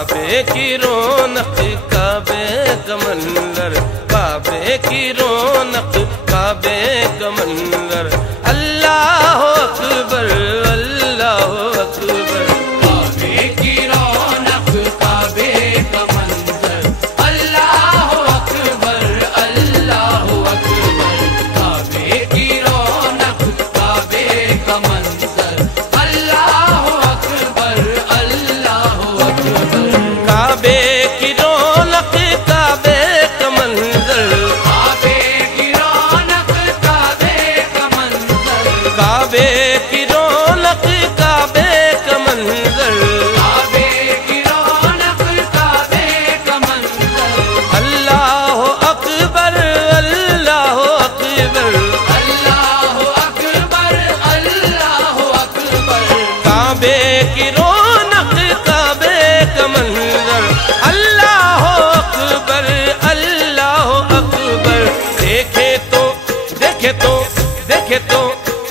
काबे की रौनक काबे का मंजर, काबे की रौनक काबे का मंजर। अल्लाह अकबर अल्लाह अकबर। काबे की रौनक काबे का मंजर, अल्लाह अकबर अल्लाह अकबर। काबे की रौनक काबे का मंजर, अल्लाह अकबर अल्लाह अकबर। काबे की रौनक काबे का मंजर, काबे की रौनक काबे का मंजर, काबे की रौनक काबे का मंजर। काबे की रौनक काबे का मंजर, अल्लाह अकबर अल्लाह अकबर। अल्लाह अकबर अल्लाह अकबर। काबे की रौनक काबे का मंजर, अल्लाह अकबर अल्लाह अकबर। देखे तो देखे तो देखे तो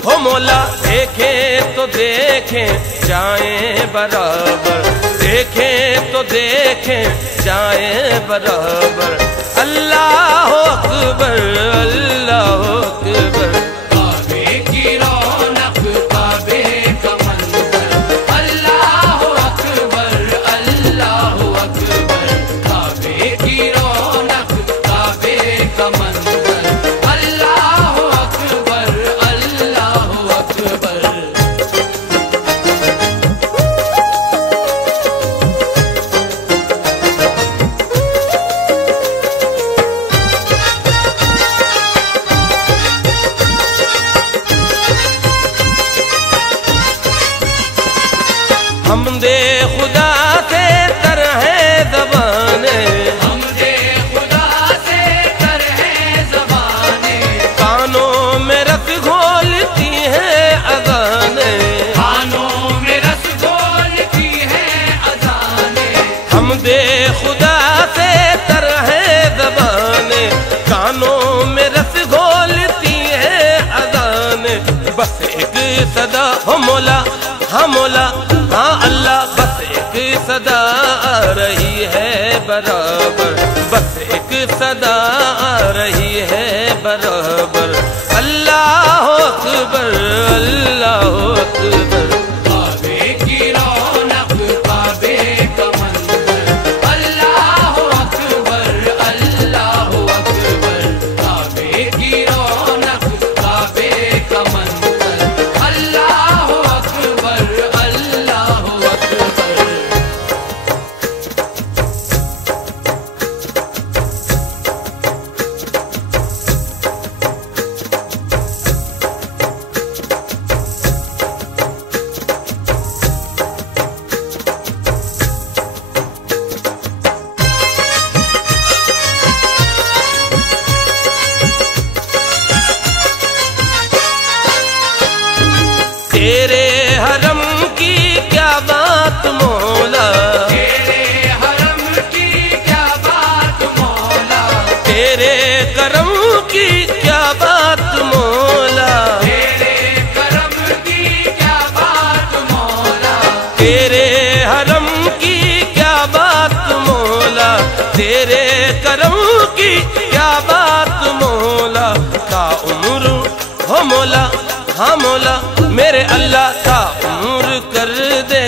हो मौला, देखे तो देखे जाए बराबर, देखे तो देखे जाए बराबर। अल्लाह अकबर अल्लाह अकबर। काबे की रौनक काबे का मंजर, अल्लाह अकबर अल्लाह अकबर। काबे की रौनक काबे का मंजर, अल्लाह अकबर अल्लाह अकबर। हमदे खुदा से तर है ज़बाने, हमदे खुदा से तर है ज़बाने, कानों में रस घोलती है अज़ाने, कानों में रस घोलती है अज़ाने। हमदे खुदा से तर है ज़बाने, कानों में रस घोलती है अज़ाने। बस एक सदा हो मौला, हाँ मौला हाँ अल्लाह, बस एक सदा आ रही है बराबर, बस एक सदा आ रही है बराबर। अल्लाह अकबर अल्लाह अकबर। काबे की रौनक काबे का मंजर, अल्लाह अकबर अल्लाह अकबर। काबे की रौनक काबे का मंजर, अल्लाह अकबर अल्लाह अकबर। तेरे हरम की क्या बात मौला, तेरे हरम की क्या बात मौला, तेरे करम की क्या बात मौला, तेरे करम की क्या बात मौला, तेरे हरम की क्या बात मौला, तेरे करम की क्या बात मौला। का उम्र हो मौला, हाँ मौला मेरे अल्लाह, का उम्र कर दे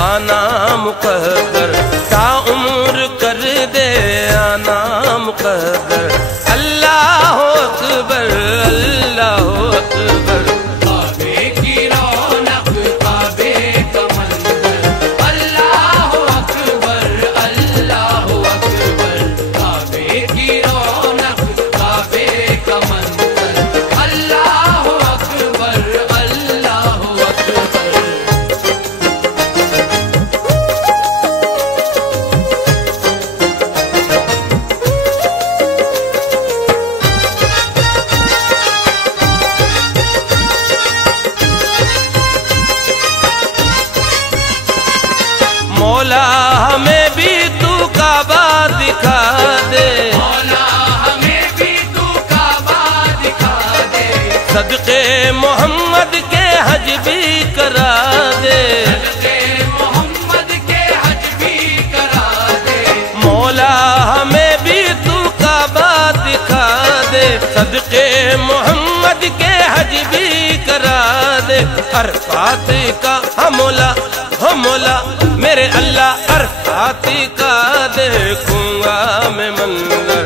आना मुकद्दर, का उम्र कर दे आना मुकद्दर। अल्लाह अकबर अल्लाह अकबर। काबे की रौनक काबे का मंजर, अल्लाह अकबर अल्लाह अकबर। काबे की रौनक काबे का मंजर, अल्लाह अकबर अल्लाह अकबर। मौला हमें भी तू काबा दिखा दे, मौला हमें भी तू काबा दिखा दे, सदके मोहम्मद के हज भी करा दे, सदके मोहम्मद के हज भी करा भी करा दे अरफात का हमोला हमोला मेरे अल्लाह अरफात का देखूंगा मैं मंजर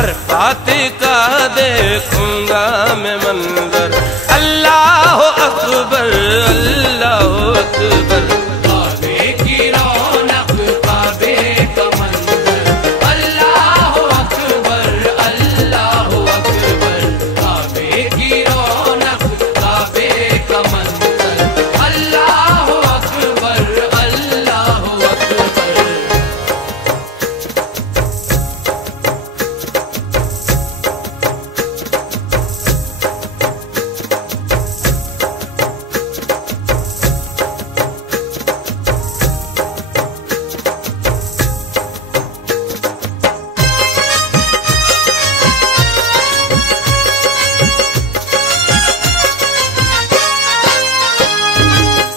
अरफात का देखूंगा मैं मंजर अल्लाह अकबर अल्लाह अकबर काबे की रौनक काबे का मंजर अल्लाह अकबर काबे की रौनक काबे का मंजर अल्लाह अकबर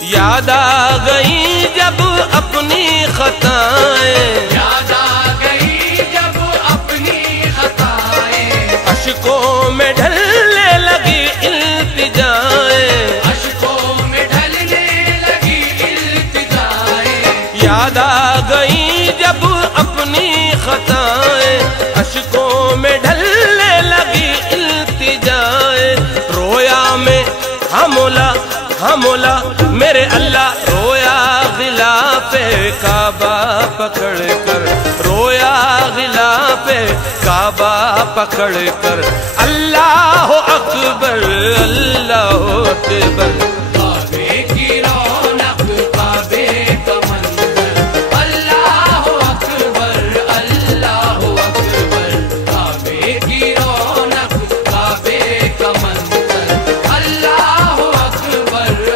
याद आ गई जब अपनी खताएं याद आ गई जब अपनी खताएं अशकों में ढलने लगी इल्तिजाएं अशकों में ढलने लगी इल्तिजाएं याद आ गई जब अपनी खताएं अशकों में ढलने लगी इल्तिजाएं रोया में हमोला हमोला मेरे अल्लाह रोया गिलाफे काबा पकड़ कर रोया गिलाफे काबा पकड़ कर अल्लाह अकबर अल्लाह अकबर काबे की रौनक काबे का मंजर अल्लाह अकबर काबे की रौनक काबे का मंजर अल्लाह अकबर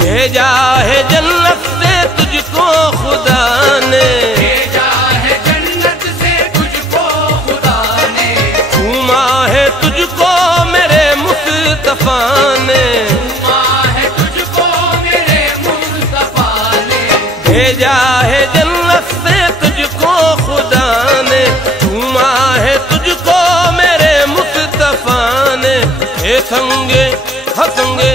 भेजा है जन्नत से तुझको खुदा ने भेजा है जन्नत से तुझको खुदा ने चूमा है तुझको मेरे मुस्तफा ने चूमा है तुझको मेरे मुस्तफा ने भेजा है जन्नत से तुझको खुदा ने चूमा है तुझको मेरे मुस्तफा ने हे संगे हंसंगे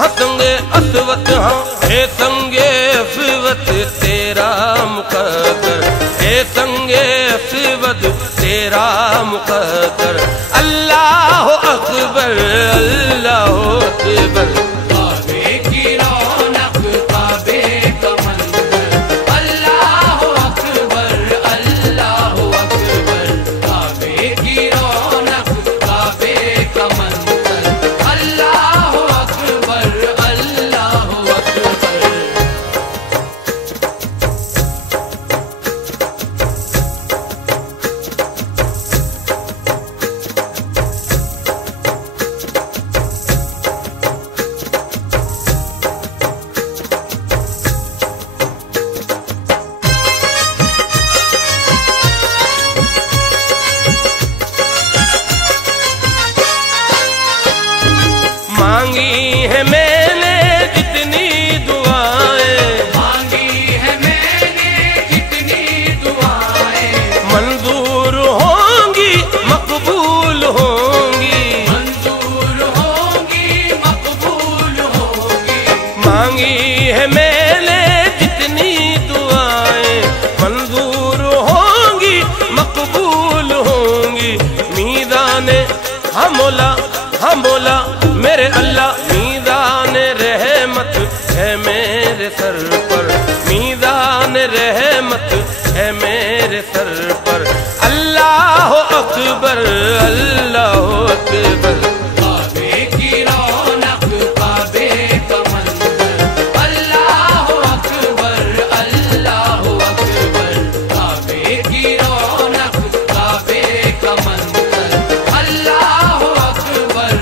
हंसंगे असवत हाँ हे संगे असवत तेरा मुकद्दर हे संगे असवत तेरा मुकद्दर अल्लाह अकबर अल्लाह अकबर काबे की रौनक काबे का मंजर अल्लाह अकबर काबे की रौनक काबे का मंजर अल्लाह अकबर मांगी है मैंने जितनी दुआएं मांगी है मैंने जितनी दुआएं मंजूर होंगी मकबूल होंगी मंजूर होंगी मकबूल होंगी मांगी है मैंने जितनी दुआएं मंजूर होंगी मकबूल होंगी मीदाने हमोला हमोला मेरे अल्लाह मीदान रहमत है मेरे सर पर मीदान रहमत है मेरे सर पर अल्लाह अकबर अल्लाह अकबर काबे की रौनक काबे का मंजर अल्लाह अकबर काबे की रौनक काबे का मंजर अल्लाह अकबर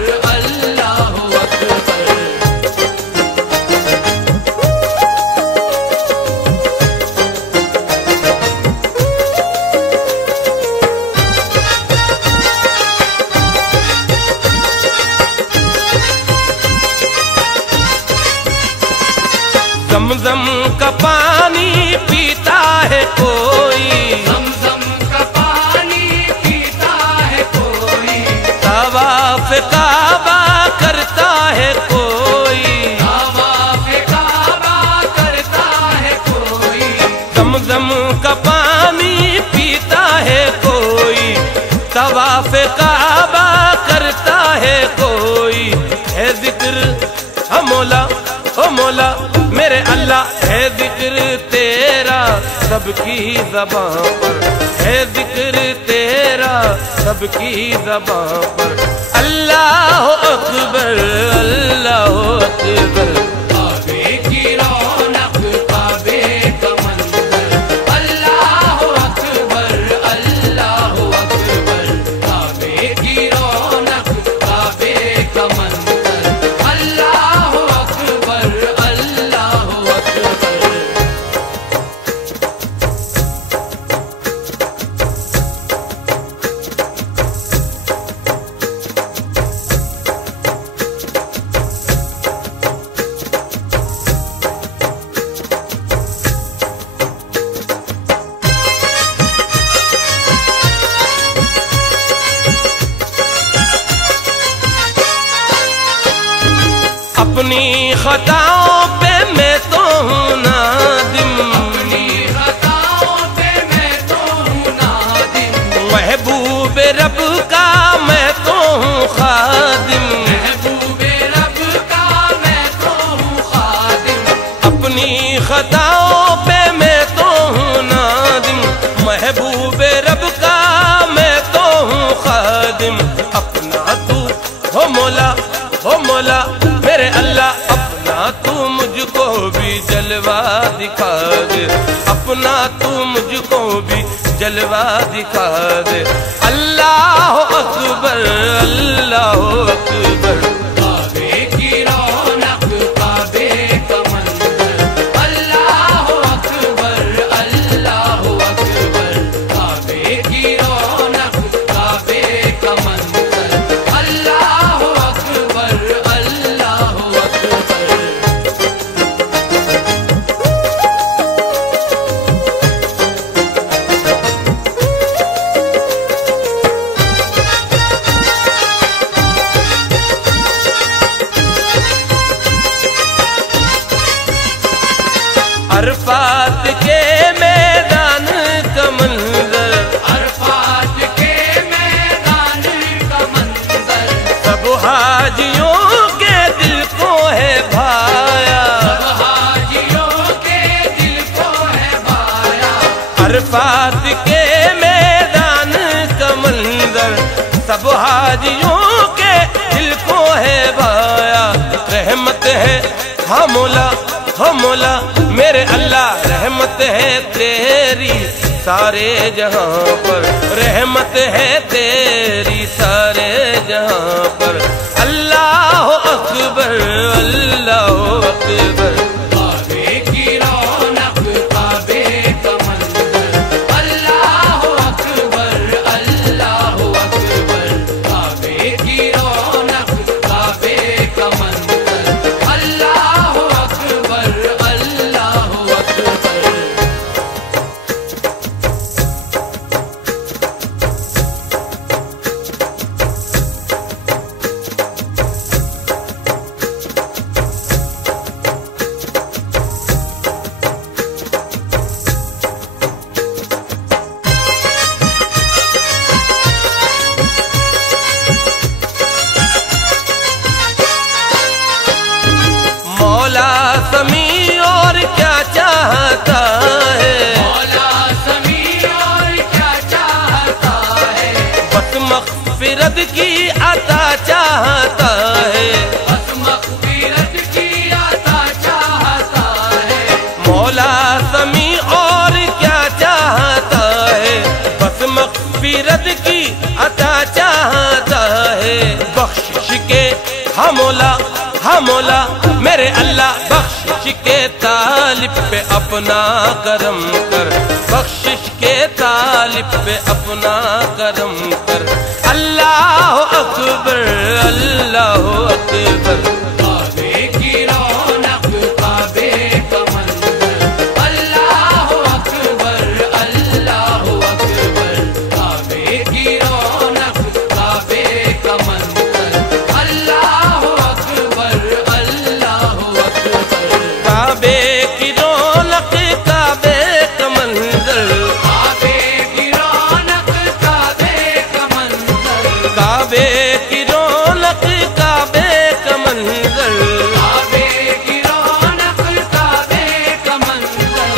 ज़मज़म का पानी पीता है कोई, ज़मज़म का पानी पीता है कोई, तवाफ़ काबा करता है कोई, तवाफ़ काबा करता है कोई, ज़मज़म का पानी पीता है कोई, तवाफ़ काबा करता है कोई। है ज़िक्र ओ मौला, ओ मौला मेरे अल्लाह, है ज़िक्र तेरा सबकी ज़बां पर, है ज़िक्र तेरा सबकी ज़बां पर। अल्लाह अकबर, अल्लाह अकबर। काबे की रौनक, काबे का मंज़र, अल्लाह अकबर, अल्लाह अकबर। काबे की रौनक, काबे का मंज़र, अल्लाह अकबर, अल्लाह अकबर। अपनी खताओं पे मैं तो हूँ नादिम, अपनी खताओं पे मैं तो हूँ नादिम, महबूब रब का मैं तो हूँ खादिम, महबूबे रब का मैं तो हूँ खादिम। अपनी खताओं पे मैं तो हूँ नादिम, महबूब रब का मैं तो हूँ खादिम। अपना तू हो मौला, हो मौला मेरे अल्लाह, अपना तू मुझको भी जलवा दिखा दे, अपना तू मुझको भी जलवा दिखा दे। अल्लाह अकबर, अल्लाह अकबर। काबे की रौनक, काबे का मंज़र, अल्लाह अकबर, अल्लाह अकबर। काबे की रौनक, काबे का मंज़र, अल्लाह अकबर, अल्लाह अकबर। अरफात के मैदान का मंजर, अरफात के मैदान का मंज़र, सब हाजियों के दिल को है भाया, सब हाजियों के दिल को है भाया। अरफात के मैदान का मंजर, सब हाजियों के दिल को है भाया। रहमत है हाँ मौला, हो मौला मेरे अल्लाह, रहमत है तेरी सारे जहां पर, रहमत है तेरी सारे जहां पर। अल्लाह अकबर, अल्लाह अकबर। काबे की रौनक, काबे का मंज़र, अल्लाह अकबर, अल्लाह अकबर। काबे की रौनक, काबे का मंज़र, अल्लाह अकबर, अल्लाह अकबर। मौला समी और क्या चाहता है, मौला समी और क्या चाहता है, बस मग़फ़िरत की अता चाहता है, बस मग़फ़िरत की अता चाहता है। मौला समी और क्या चाहता है, बस मग़फ़िरत की अता चाहता है। बख्शिश के हाँ मौला, हाँ मौला मेरे अल्लाह, बख्शिश के तालिब पे अपना करम कर, बख्शिश के तालिब पे अपना करम कर। अल्लाह अकबर, अल्लाह अकबर। काबे की रौनक, काबे का काबे की रौनक काबे का मंजर, काबे की रौनक काबे का मंजर, काबे की रौनक काबे का मंजर, काबे की रौनक काबे का मंजर।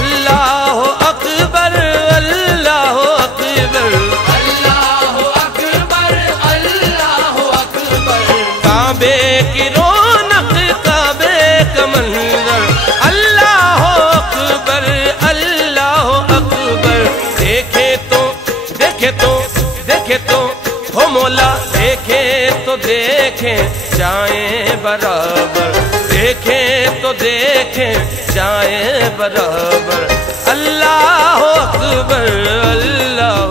अल्लाह अकबर अल्लाह अकबर, अल्लाह अकबर अल्लाह अकबर, काबे की रौनक काबे का मंजर, अल्लाह अकबर अल्लाह अकबर। देखे तो देखे तो देखे तो हो मौला, देखे तो देखे जाए बराबर, देखे तो देखे जाए बराबर। अल्लाह अकबर अल्लाह